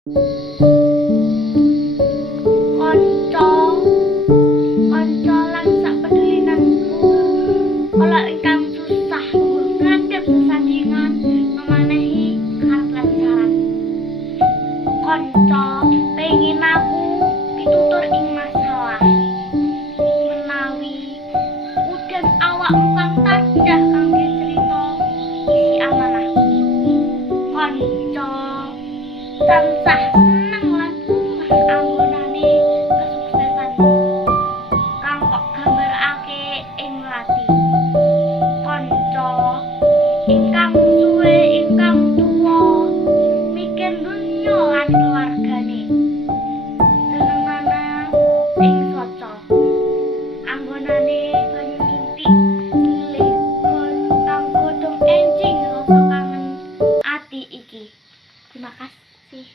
Konco, konco lan sak pedulinanku, kala ingkang susah ngadhep sesandingan memanehi karep lan saran. Konco pengin aku pitutur ing masalah menawi udan awakmu kang tadah kangge cerita isi amanah. Konco tansah seneng lan bungah anggonane kesuksesanmu kang kok gambarake ing lati. Konco ingkang suwe ingkang tuwa mikir dunya lan keluargane senengana ing soco anggonane banyu intik milih kon kang godhong enjing rasa kangen ati iki. Terima kasih.